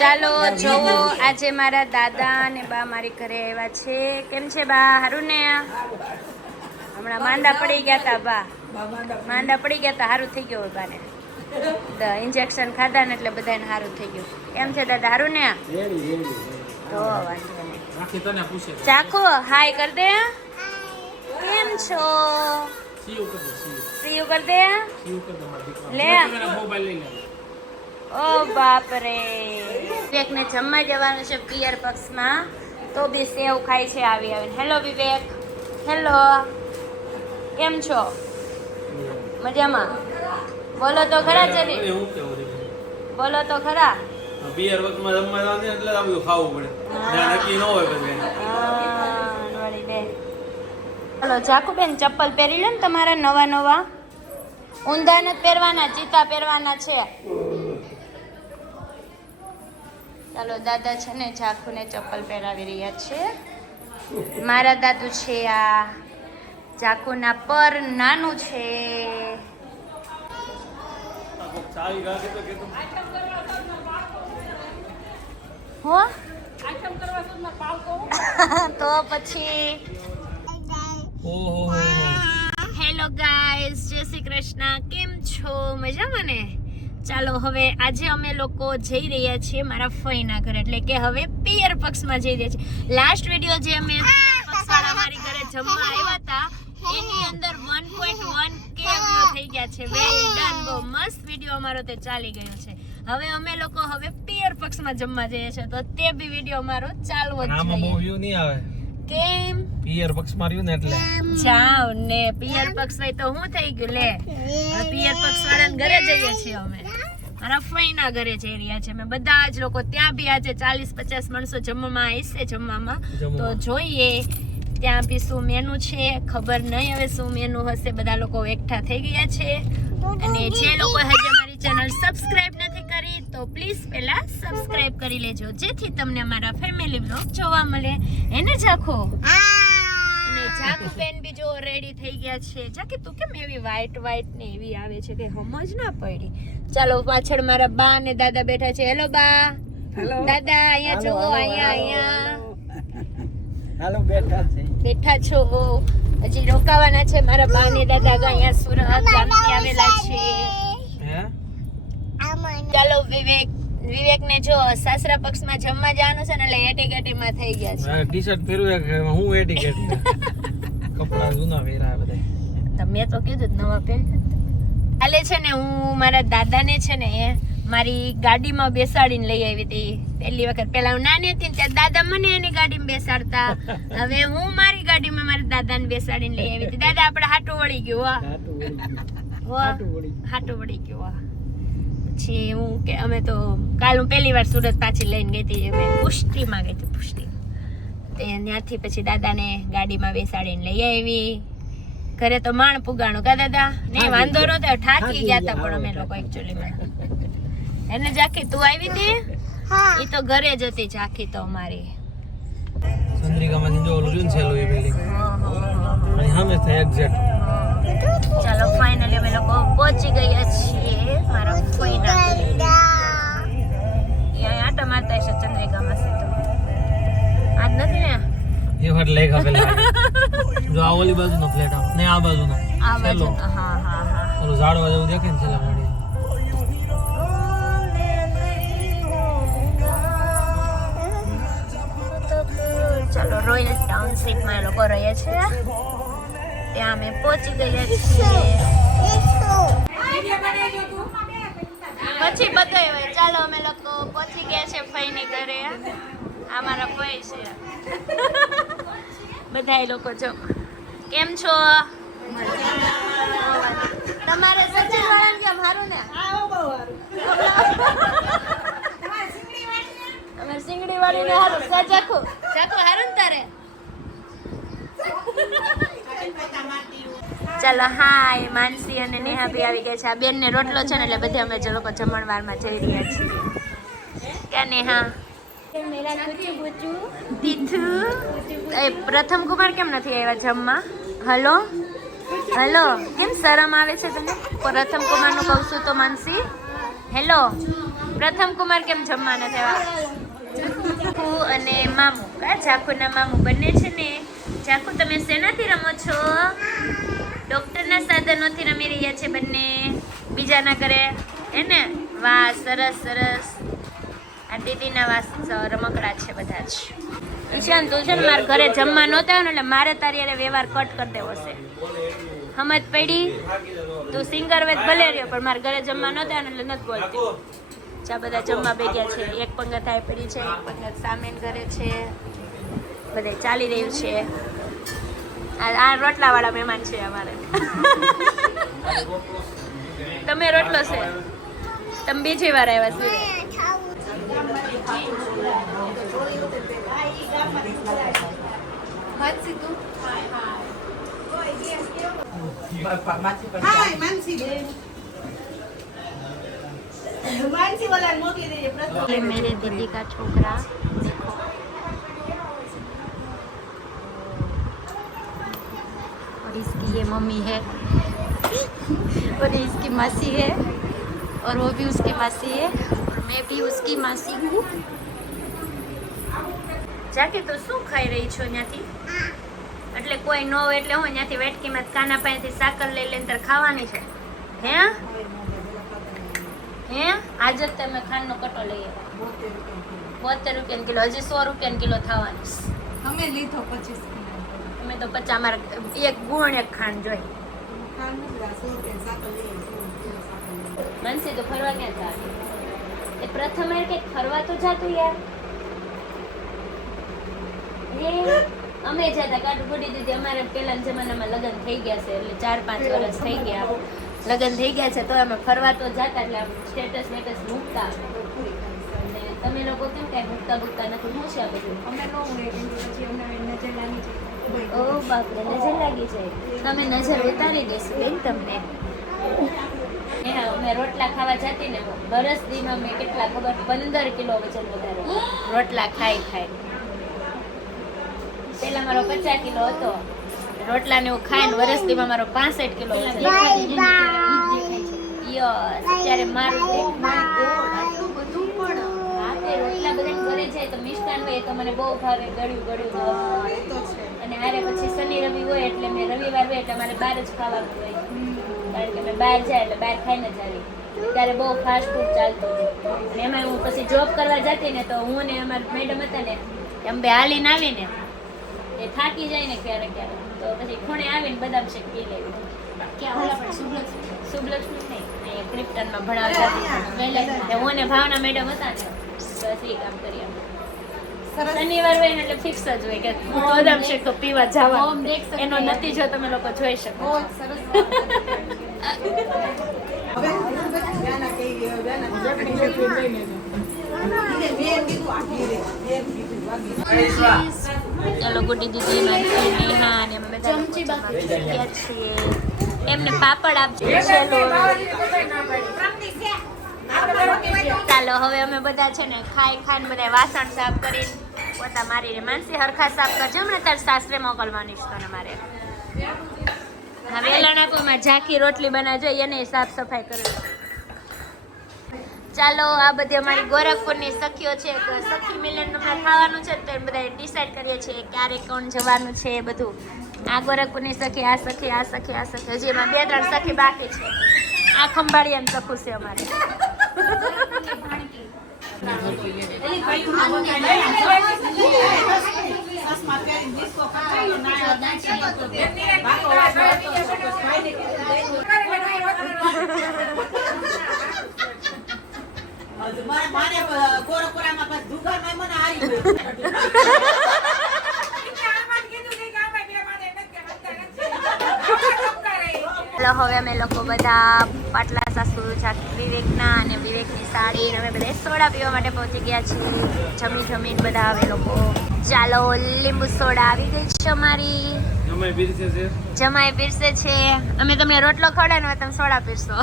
ચાલો જોવો આજે મારા દાદા અને બા મારી ઘરે આવ્યા છે. કેમ છે બા? હારું ને? હમણાં માંદા પડી ગયા તા બા, માંદા પડી ગયા તા, હારું થઈ ગયું બાને. ઇન્જેક્શન ખાધા ને એટલે બધાને હારું થઈ ગયું. કેમ છે દાદા? હારું ને? તો વાંધો નહીં. ચાખો હાય કર દે. કેમ છો? સીયુ કર દે. લે ઓ બાપ રે. વિવેકને જમવા જવાનું છે પિયર પક્ષમાં, તો બી સેવ ખાય છે આવી આવીને. હેલો વિવેક. હેલો, કેમ છો? મજામાં? બોલો તો ખરા છે ને, બોલો તો ખરા. પિયર પક્ષમાં જમવા જવાનું એટલે આ બધું ખાવું પડે, જ્યાં નક્કી ન હોય પછી. વળી દે. ચાલો જાકુબેન ચપ્પલ પહેરી લો ને તમારા નવા નવા. ઊંધા નથી પહેરવાના, ચીતા પહેરવાના છે. ચાલો દાદા છે ને જાખુને ચપ્પલ પહેરાવી રહ્યા છે. મારા દાદુ છે આ. જાકુના પર નાનું છે. હો તો પછી હેલો ગાઈઝ, જય શ્રી કૃષ્ણ. કેમ છો? મજામાં ને? ચાલો હવે આજે અમે લોકો જઈ રહ્યા છીએ મારા ફઈના ઘરે, એટલે કે હવે પિયર પક્ષમાં જઈ રહ્યા છીએ. લાસ્ટ વિડીયો જે અમે પિયર પક્ષવાળા અમારી ઘરે જમવા આવ્યા હતા એની અંદર 1.1k વ્યૂ થઈ ગયા છે. વેલ ડન, બહુ મસ્ત વિડીયો અમારો તે ચાલી ગયો છે. હવે અમે લોકો હવે પિયર પક્ષમાં જમવા જઈએ છીએ, તો તે બી વિડીયો અમારો ચાલવો જ આમાં બહુ વ્યૂ નહીં આવે. કેમ? પિયર પક્ષમાં રહ્યું ને એટલે જાવ ને. પિયર પક્ષ હોય તો હું થઈ ગયું લે. પિયર પક્ષ વાળાના ઘરે જઈએ છીએ અમે, મારા ફઈના ઘરે જઈ રહ્યા છે અમે બધા જ લોકો. ત્યાં બી આજે 40-50 માણસો જમવામાં આવશે જમવામાં, તો જોઈએ ત્યાં બી શું મેનુ છે ખબર નહીં. હવે શું મેનુ હશે, બધા લોકો એકઠા થઈ ગયા છે. અને જે લોકો હજી અમારી ચેનલ સબસ્ક્રાઇબ નથી કરી તો પ્લીઝ પહેલા સબસ્ક્રાઇબ કરી લેજો, જેથી તમને અમારા ફેમિલી બ્લોગ જોવા મળે. એને જાખો અને જાકુ પેન બી જો રેડી થઈ ગયા છે. જાકી તું કેમ એવી વ્હાઈટ ને એવી આવે છે કે સમજ ના પડી. ચાલો પાછળ મારા બા અને દાદા બેઠા છે. હેલો બા. દાદા અહીંયા જો, અહીંયા હાલો બેઠા છો. હજી રોકાવાના છે મારા બા ને દાદા અહીંયા સુરત ગામથી આવેલા છે. ચાલો વિવેક ને જો સાસરા પક્ષમાં જમવા જવાનું છે ને એટલે એટીકેટીમાં થઈ ગયા છે. ટી-શર્ટ પહેર્યું કે હું એટીકેટી કપડા જૂના પહેર્યા બધા. તમે તો કીધું નવા પહેરી. હાલે છે ને હું મારા દાદાને છે ને મારી ગાડીમાં બેસાડીને લઈ આવી હતી પહેલી વખત. પેલા હું નાની હતી ત્યારે દાદા મને એની ગાડીમાં બેસાડતા, હવે હું મારી ગાડીમાં મારા દાદાને બેસાડીને લઈ આવી હતી. દાદા આપણે હાટું વળી ગયું. હાટું વળી ગયું. પછી હું કે અમે તો કાલ હું પહેલી વાર સુરત પાછી લઈને ગઈ હતી, અમે પુષ્ટિમાં ગઈ હતી. પુષ્ટિ ત્યાંથી પછી દાદાને ગાડીમાં બેસાડીને લઈ આવી. ઘરે તો માણ પુગાણું કા દાદા ને વાંધો નતો, થાકી ગયા હતા પણ અમે લોકો એકચ્યુઅલીમાં. એને જાખી તું આવી હતી? એ તો ઘરે જ હતી જાખી તો અમારી. ચંદ્રિકામાંથી જો ઓલું છે લો એ બિલ્ડિંગ અહીં સામે થાય એક્ઝેક્ટ. ચાલો ફાઇનલી અમે લોકો પહોંચી ગયા છીએ મારા ફઈના ઘરે. અહીંયા આટા મારતા છે ચંદ્રિકામાં છે તો આજ નથી ને એ વાત લઈ ખા પેલા જો આ ઓલી બાજુનો ફ્લેટ આવ ને આ બાજુનો આ બાજુ. હા ઓલું ઝાડવા જેવું દેખે ને છેલ્લા માળી. ચાલો રોયલ ટાઉનશીપમાં એ લોકો રહે છે, ત્યાં અમે પહોંચી ગયા છીએ. પછી બતાવ્યું. ચાલો અમે લોકો પહોંચી ગયા છે ફઈની ઘરે. આ મારા ફઈ છે. બધા લોકો જો કેમ છો? તમારે સચિન વાળાને કેમ હારું ને? તમારે સિંગડી વાળીને હારું. જાખો હારું ને તારે? ચાલો હાય, માનસી અને નેહા બી આવી ગયા છે. આ બેન ને રોટલો છે ને એટલે બધા અમે જે લોકો જમણવારમાં જઈ રહ્યા છીએ. ક્યાં નેહા? પ્રથમ કુમાર કેમ નથી આવ્યા જમવા? હલો કેમ શરમ આવે છે તને? પ્રથમ કુમાર નું કહું છું તો માનસી. હેલો પ્રથમ કુમાર કેમ જમવા નથી આવ્યા? જાખુ અને મામુ, જાખુના મામુ બંને છે ને. જાખુ તમે શેનાથી રમો છો? ડોક્ટરના સાધનોથી રમી રહ્યા છે બંને બીજાના ઘરે, હે ને? વાહ, સરસ સરસ. આ દીદીના વાસ રમકડા છે બધા જ. ઈશાન, તું છે ને મારા ઘરે જમવા નહોતા આવ્યો ને એટલે મારે તારી હારે વ્યવહાર કટ કરી દેવો છે. સમજ પડી? તું સિંગર વેત ભલે રહ્યો પણ મારા ઘરે જમવા નહોતા આવ્યો એટલે નથી બોલતી. ચા બધા જમવા બેગ્યા છે. એક પંગત આઈ પડી છે, એક પંગત સામેન ઘરે છે. બધે ચાલી રહ્યું છે. આ રોટલાવાળા મહેમાન છે અમારે. તમે રોટલો છે? તમે બીજી વાર આવ્યા છો? ये मेरे दीदी का छोकरा देखो, और इसकी ये मम्मी है और ये इसकी मासी है और वो भी उसकी मासी है और मैं भी उसकी मासी हूँ. જાકે તો શું ખાઈ રહી છો ત્યાંથી? એટલે કોઈ ન હોય એટલે હું ત્યાંથી વેટકીમાં કાના પાસેથી સાકર લઈ લઈને તાર ખાવાની છે? હે હે આજ જ તમે ખાંડનો કટો લઈ આવ્યા 72 રૂપિયા કિલો. હજી 100 રૂપિયા કિલો થવાની. અમે લીધો 25 કિલો. અમે તો 50. અમારે એક ગુણ એક ખાંડ જોઈ. માનસી તો ફરવા ક્યાં જાય? એ પ્રથમ યાર કે ફરવા તો જાતું યાર. અમે જતા કાઢું ગુડી દીદી. અમારે પેલા જમાનામાં લગ્ન થઈ ગયા છે એટલે 4-5 વર્ષ થઈ ગયા. લગ્ન થઈ ગયા છે તો અમે ફરવા તો જતા એટલે સ્ટેટસ મૂકતા. અને તમે લોકો કેમ કઈ મૂકતા નથી? શું છે આ બધું? અમે નો હોય કેમ કે પછી અમને નજર લાગી જાય. ઓ બાપરે, નજર લાગી જાય. તમે નજર ઉતારી દેશું બેન તમને. મેં રોટલા ખાવા જતી ને બરસ દીમાં મેં કેટલા ખબર 15 કિલો વજન વધારે રોટલા ખાઈ. પેલા મારો 50 કિલો હતો રોટલા ને એવું ખાઈને વરસ દીમાં મારો 65 કિલો વજન. યસ, અત્યારે મારું આટલું બધું પણ રોટલા બધા ઘરે જાય તો મિષ્ટાન હોય તો મને બહુ ભાવે. ગળ્યું એ તો છે. અને આરે પછી શનિ રવિ હોય એટલે મેં રવિવાર હોય એટલે મારે બહાર જ ખાવાનું હોય. કારણ કે મેં બહાર જાય એટલે બહાર ખાઈને જ આવી. ત્યારે બહુ ફાસ્ટ ફૂડ ચાલતું હતું. અને એમાં હું પછી જોબ કરવા જતી ને તો હું ને અમારા મેડમ હતા ને એમ બે હાલીને આવીને એ થાકી જાય ને ક્યારેક તો પછી ખૂણે આવીને બદામ શેક પી લેવી. શુભલક્ષ્મી નહીં, ક્રિપ્ટનમાં ભણાવતા હતી. હું ને ભાવના મેડમ હતા ને બસ એ કામ કરીએ. શનિવાર હોય ને એટલે ફિક્સ જ હોય કે બદામ શેક તો પીવા જવાનું. એનો નતીજો તમે લોકો જોઈ શકો. બહુ સરસ. ચાલો ગુડી દીદી, માનસી, નેહા અને અમે બધા ગયા છીએ. એમને પાપડ આપજો. ચાલો હવે અમે બધા છે ને ખાઈને બધા વાસણ સાફ કરીને પોતા મારીને માનસી હરખા સાફ કરજો. હમણાં તાર સાસરે મોકલવાની છે તને મારે. હવે વેલણાપુરમાં ઝાંખી રોટલી બનાવજો એને સાફ સફાઈ કરવી. ચાલો આ બધી અમારી ગોરખપુરની સખીઓ છે. સખી મિલન ખાવાનું છે તો બધા ડિસાઈડ કરીએ છીએ ક્યારે કોણ જવાનું છે એ બધું. આ ગોરખપુરની સખી, આ સખી, આ સખી, આ સખી. હજી એમાં 2-3 સખી બાકી છે. આ ખંભાળિયાનું સખું છે અમારે. મારે ગોરખપુરામાં બસ દુકાનમાં મને હારી ગયું. હવે અમે લોકો બધા પાટલા સાસુ વિવેકના અને વિવેકની સાડી અમે બધા સોડા પીવા માટે પહોંચી ગયા છીએ. જમીન બધા હવે લોકો. ચાલો લીંબુ સોડા આવી ગઈ છે અમારી. જમાઈ પીરસે છે. અમે તમને રોટલો ખવડાવ્યો તમે સોડા પીરસો.